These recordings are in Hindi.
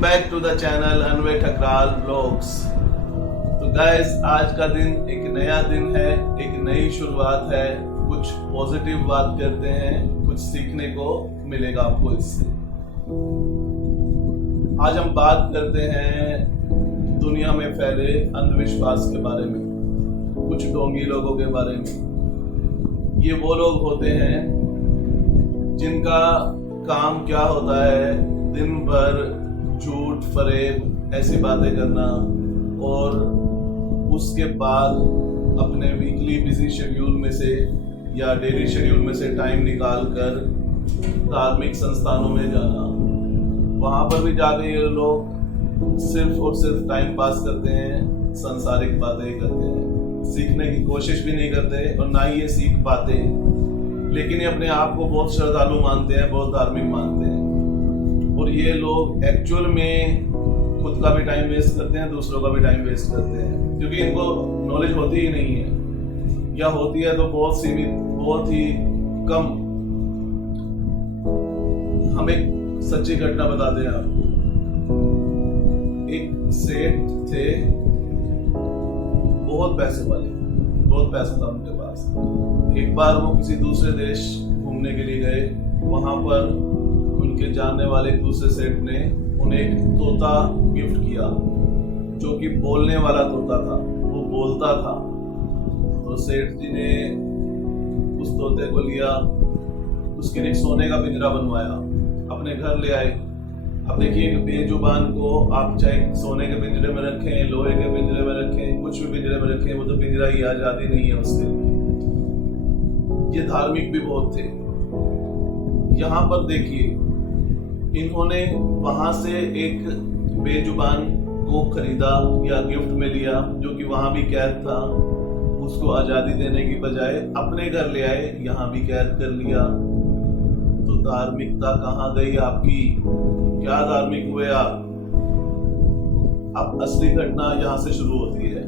Back to the channel Anvay Thakral blogs. तो गाइस, आज का दिन एक नया दिन है, एक नई शुरुआत है। कुछ पॉजिटिव बात करते हैं, कुछ सीखने को मिलेगा आपको इससे। आज हम बात करते हैं दुनिया में फैले अंधविश्वास के बारे में, कुछ ढोंगी लोगों के बारे में। ये वो लोग होते हैं जिनका काम क्या होता है, दिन भर झूठ फरेब ऐसी बातें करना और उसके बाद अपने वीकली बिजी शेड्यूल में से या डेली शेड्यूल में से टाइम निकाल कर धार्मिक संस्थानों में जाना। वहाँ पर भी जाके ये लोग सिर्फ और सिर्फ टाइम पास करते हैं, सांसारिक बातें करते हैं, सीखने की कोशिश भी नहीं करते और ना ही ये सीख पाते। लेकिन ये अपने आप को बहुत श्रद्धालु मानते हैं, बहुत धार्मिक मानते हैं। और ये लोग एक्चुअल में खुद का भी टाइम वेस्ट करते हैं, दूसरों का भी टाइम वेस्ट करते हैं, क्योंकि इनको नॉलेज होती ही नहीं है, या होती है तो बहुत सीमित, बहुत ही कम। हम एक सच्ची घटना बताते हैं आपको। एक सेठ थे, बहुत पैसे वाले, बहुत पैसा था उनके पास। एक बार वो किसी दूसरे देश घूमने के लिए गए। वहां पर उनके जानने वाले एक दूसरे सेठ ने उन्हें एक तोता गिफ्ट किया, जो कि बोलने वाला तोता था, वो बोलता था। तो सेठ जी ने उस तोते को लिया, उसके लिए सोने का पिंजरा बनवाया, अपने घर ले आए। अब देखिए, एक बेजुबान को आप चाहे सोने के पिंजरे में रखें, लोहे के पिंजरे में रखें, कुछ भी पिंजरे में रखें, वो तो पिंजरा ही आजादी नहीं है उसके लिए। ये धार्मिक भी बहुत थे। यहाँ पर देखिए, इन्होंने वहां से एक बेजुबान को खरीदा या गिफ्ट में लिया, जो कि वहां भी कैद था। उसको आजादी देने की बजाय अपने घर ले आए, यहाँ भी कैद कर लिया। तो धार्मिकता कहाँ गई आपकी? क्या धार्मिक हुए आप? अब असली घटना यहाँ से शुरू होती है।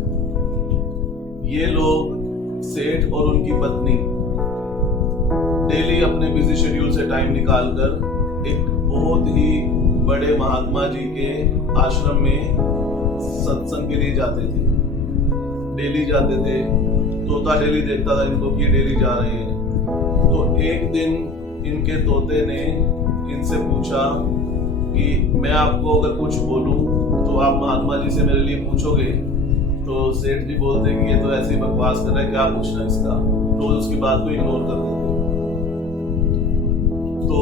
ये लोग सेठ और उनकी पत्नी डेली अपने बिजी शेड्यूल से टाइम निकालकर एक बहुत ही बड़े महात्मा जी के आश्रम में सत्संग के लिए जाते थे। डेली जाते थे। तोता डेली देखता था इनको कि डेली जा रहे हैं। तो एक दिन इनके तोते ने इनसे पूछा कि मैं आपको अगर कुछ बोलूं तो आप महात्मा जी से मेरे लिए पूछोगे? तो सेठ जी बोलते कि ये तो ऐसी बकवास कर रहा है, क्या पूछना इसका। तो उसकी बात को इग्नोर कर देते। तो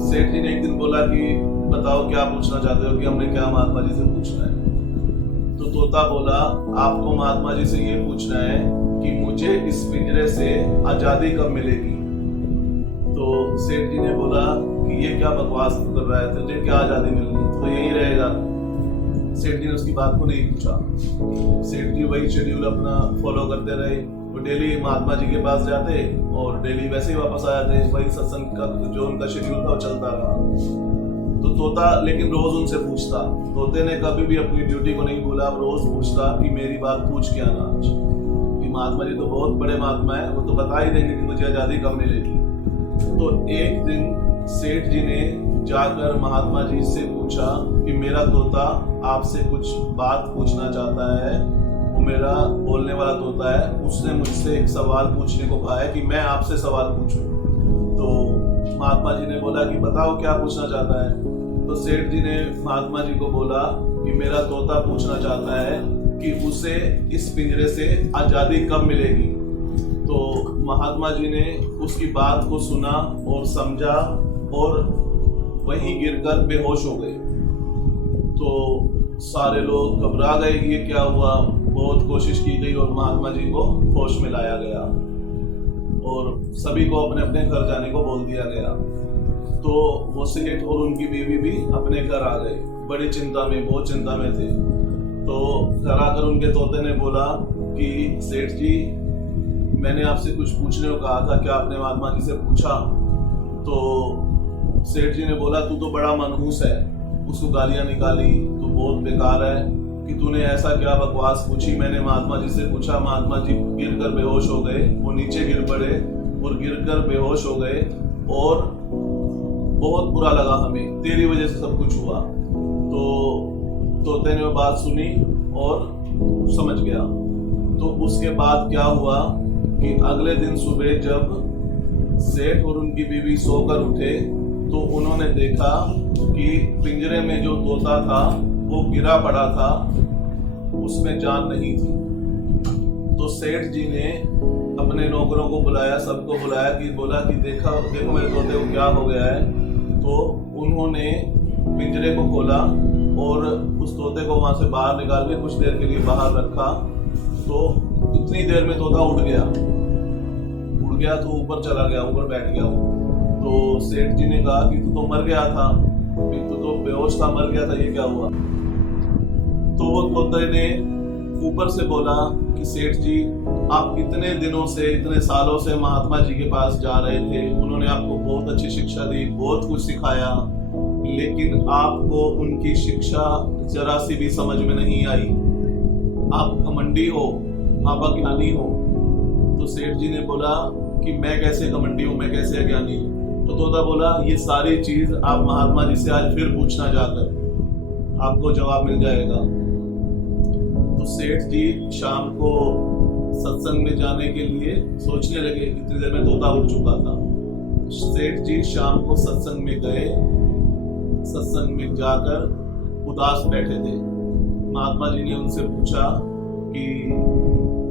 सेठ जी ने एक दिन बोला कि बताओ क्या पूछना चाहते हो, कि हमने क्या महात्मा जी से पूछना है। तो तोता बोला, आपको महात्मा जी से ये पूछना है कि मुझे इस पिंजरे से आजादी कब मिलेगी। तो सेठ जी ने बोला कि ये क्या बकवास कर रहा है, तुझे क्या आजादी मिलनी, तो यही रहेगा। सेठ जी ने उसकी बात को नहीं पूछा। सेठ जी वही शेड्यूल अपना फॉलो करते रहे। वो डेली महात्मा जी के पास जाते और डेली वैसे ही वापस आ जाते। वही सत्संग का जो उनका शेड्यूल था वो चलता रहा। तो तोता लेकिन रोज उनसे पूछता। तोते ने कभी भी अपनी ड्यूटी को नहीं भूला, रोज पूछता कि मेरी बात पूछ के आना आज, कि महात्मा जी तो बहुत बड़े महात्मा है, वो तो बता ही देंगे कि मुझे आजादी कब मिलेगी। तो एक दिन सेठ जी ने जाकर महात्मा जी से पूछा कि मेरा तोता आपसे कुछ बात पूछना चाहता है, वो मेरा बोलने वाला तोता है, उसने मुझसे एक सवाल पूछने को कहा है कि मैं आपसे सवाल पूछूं। तो महात्मा जी ने बोला कि बताओ क्या पूछना चाहता है। तो सेठ जी ने महात्मा जी को बोला कि मेरा तोता पूछना चाहता है कि उसे इस पिंजरे से आजादी कब मिलेगी। तो महात्मा जी ने उसकी बात को सुना और समझा और वहीं गिरकर बेहोश हो गए। तो सारे लोग घबरा गए कि ये क्या हुआ। बहुत कोशिश की गई और महात्मा जी को होश में लाया गया और सभी को अपने अपने घर जाने को बोल दिया गया। तो वो सेठ और उनकी बीवी भी अपने घर आ गए, बड़ी चिंता में, बहुत चिंता में थे। तो घर आकर उनके तोते ने बोला कि सेठ जी, मैंने आपसे कुछ पूछने को कहा था, क्या आपने महात्मा जी से पूछा? तो सेठ जी ने बोला, तू तो बड़ा मनहूस है। उसको गालियां निकाली, तू बहुत बेकार है, कि तूने ऐसा क्या बकवास पूछी। मैंने महात्मा जी से पूछा, महात्मा जी गिरकर बेहोश हो गए, वो नीचे गिर पड़े और गिरकर बेहोश हो गए और बहुत बुरा लगा हमें, तेरी वजह से सब कुछ हुआ। तो तोते ने वो बात सुनी और समझ गया। तो उसके बाद क्या हुआ कि अगले दिन सुबह जब सेठ और उनकी बीवी सोकर उठे तो उन्होंने देखा कि पिंजरे में जो तोता था वो गिरा पड़ा था, उसमें जान नहीं थी। तो सेठ जी ने अपने नौकरों को बुलाया, सबको बुलाया कि बोला कि देखो मेरे तोते को क्या हो गया है। तो उन्होंने पिंजरे को खोला और उस तोते को वहां से बाहर निकाल के कुछ देर के लिए बाहर रखा। तो इतनी देर में तोता उड़ गया तो ऊपर चला गया, ऊपर बैठ गया। तो सेठ जी ने कहा कि तू तो मर गया था, तू तो बेहोश था, मर गया था, ये क्या हुआ। तो वो तोते ने ऊपर से बोला कि सेठ जी, आप इतने दिनों से, इतने सालों से महात्मा जी के पास जा रहे थे, उन्होंने आपको बहुत अच्छी शिक्षा दी, बहुत कुछ सिखाया, लेकिन आपको उनकी शिक्षा जरा सी भी समझ में नहीं आई। आप घमंडी हो, आप अज्ञानी हो। तो सेठ जी ने बोला कि मैं कैसे घमंडी हूँ, मैं कैसे अज्ञानी हूँ। तो तोता बोला, ये सारी चीज आप महात्मा जी से आज फिर पूछना जाकर, आपको जवाब मिल जाएगा। तो सेठ जी शाम को सत्संग में जाने के लिए सोचने लगे। इतनी देर में तोता उड़ चुका था। सेठ जी शाम को सत्संग में गए। सत्संग में जाकर उदास बैठे थे। महात्मा जी ने उनसे पूछा कि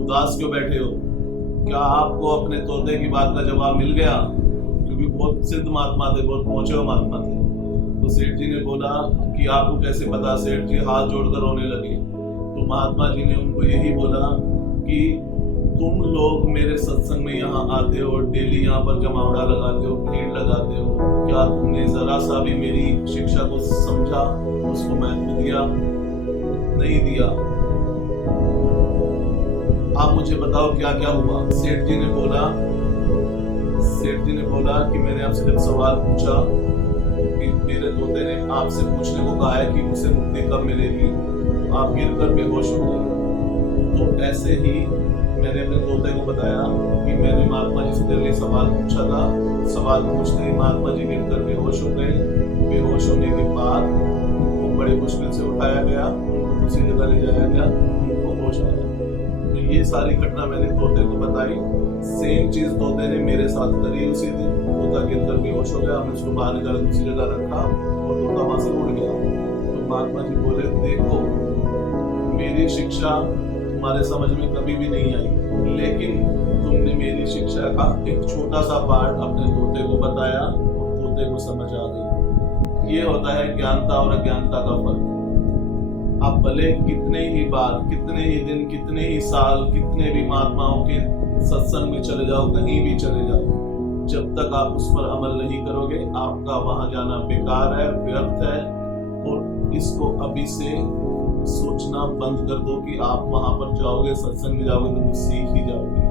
उदास क्यों बैठे हो, क्या आपको अपने तोते की बात का जवाब मिल गया? क्योंकि बहुत सिद्ध महात्मा थे, बहुत पहुंचे हुए महात्मा थे। तो सेठ जी ने बोला कि आपको कैसे पता? सेठ जी हाथ जोड़कर रोने लगे। तो महात्मा जी ने उनको यही बोला कि तुम लोग मेरे सत्संग में यहाँ आते हो, डेली यहाँ पर जमावड़ा लगाते हो, भीड़ लगाते हो, क्या तुमने जरा सा भी मेरी शिक्षा को समझा, उसको महत्व दिया? नहीं दिया। आप मुझे बताओ क्या क्या हुआ। सेठ जी ने बोला कि मैंने आपसे जब सवाल पूछा कि मेरे तोते ने आपसे पूछने को कहा है कि मुझसे मुक्ति कब मिलेगी, तो आप गिरकर बेहोश हो गए। तो ऐसे ही मैंने अपने तोते को बताया कि मैंने महात्मा जी से तेरे लिए सवाल पूछा था। सवाल पूछते ही महात्मा जी गिरकर बेहोश हो गए। बेहोश होने के बाद उनको बड़ी मुश्किल से उठाया गया, उनको दूसरी जगह ले जाया गया, उनको होश आया। तो ये सारी घटना मैंने तोते को बताई। सेम चीज तोते ने मेरे साथ करी उसी दिन। तोता गिरकर बेहोश हो गया, हमने उसको बाहर निकाला, दूसरी जगह रखा और तोता वहां से उड़ गया। तो महात्मा जी बोले, देखो मेरी शिक्षा तुम्हारे समझ में कभी भी नहीं आई, लेकिन तुमने मेरी शिक्षा का एक छोटा सा पार्ट अपने तोते को बताया और तोते को समझ आ गई। ये होता है ज्ञानता और अज्ञानता का फर्क। आप भले कितने ही बार, कितने ही दिन, कितने ही साल, कितने भी महात्माओं के सत्संग में चले जाओ, कहीं भी चले जाओ, जब तक आप उस पर अमल नहीं करोगे, आपका वहां जाना बेकार है, व्यर्थ है। और इसको अभी से सोचना बंद कर दो कि आप वहां पर जाओगे, सत्संग में जाओगे तो कुछ सीख ही जाओगे।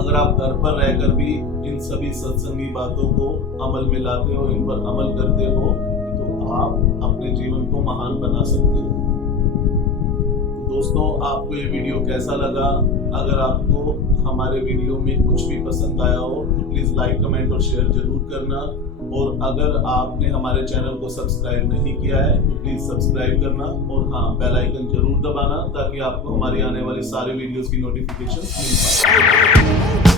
अगर आप घर पर रहकर भी इन सभी सत्संगी बातों को अमल में लाते हो, इन पर अमल करते हो, तो आप अपने जीवन को महान बना सकते हो। दोस्तों, आपको ये वीडियो कैसा लगा? अगर आपको हमारे वीडियो में कुछ भी पसंद आया हो तो प्लीज लाइक, कमेंट और शेयर जरूर करना। और अगर आपने हमारे चैनल को सब्सक्राइब नहीं किया है तो प्लीज सब्सक्राइब करना और हाँ, बेल आइकन जरूर दबाना ताकि आपको हमारी आने वाली सारी वीडियोस की नोटिफिकेशन मिल पाए।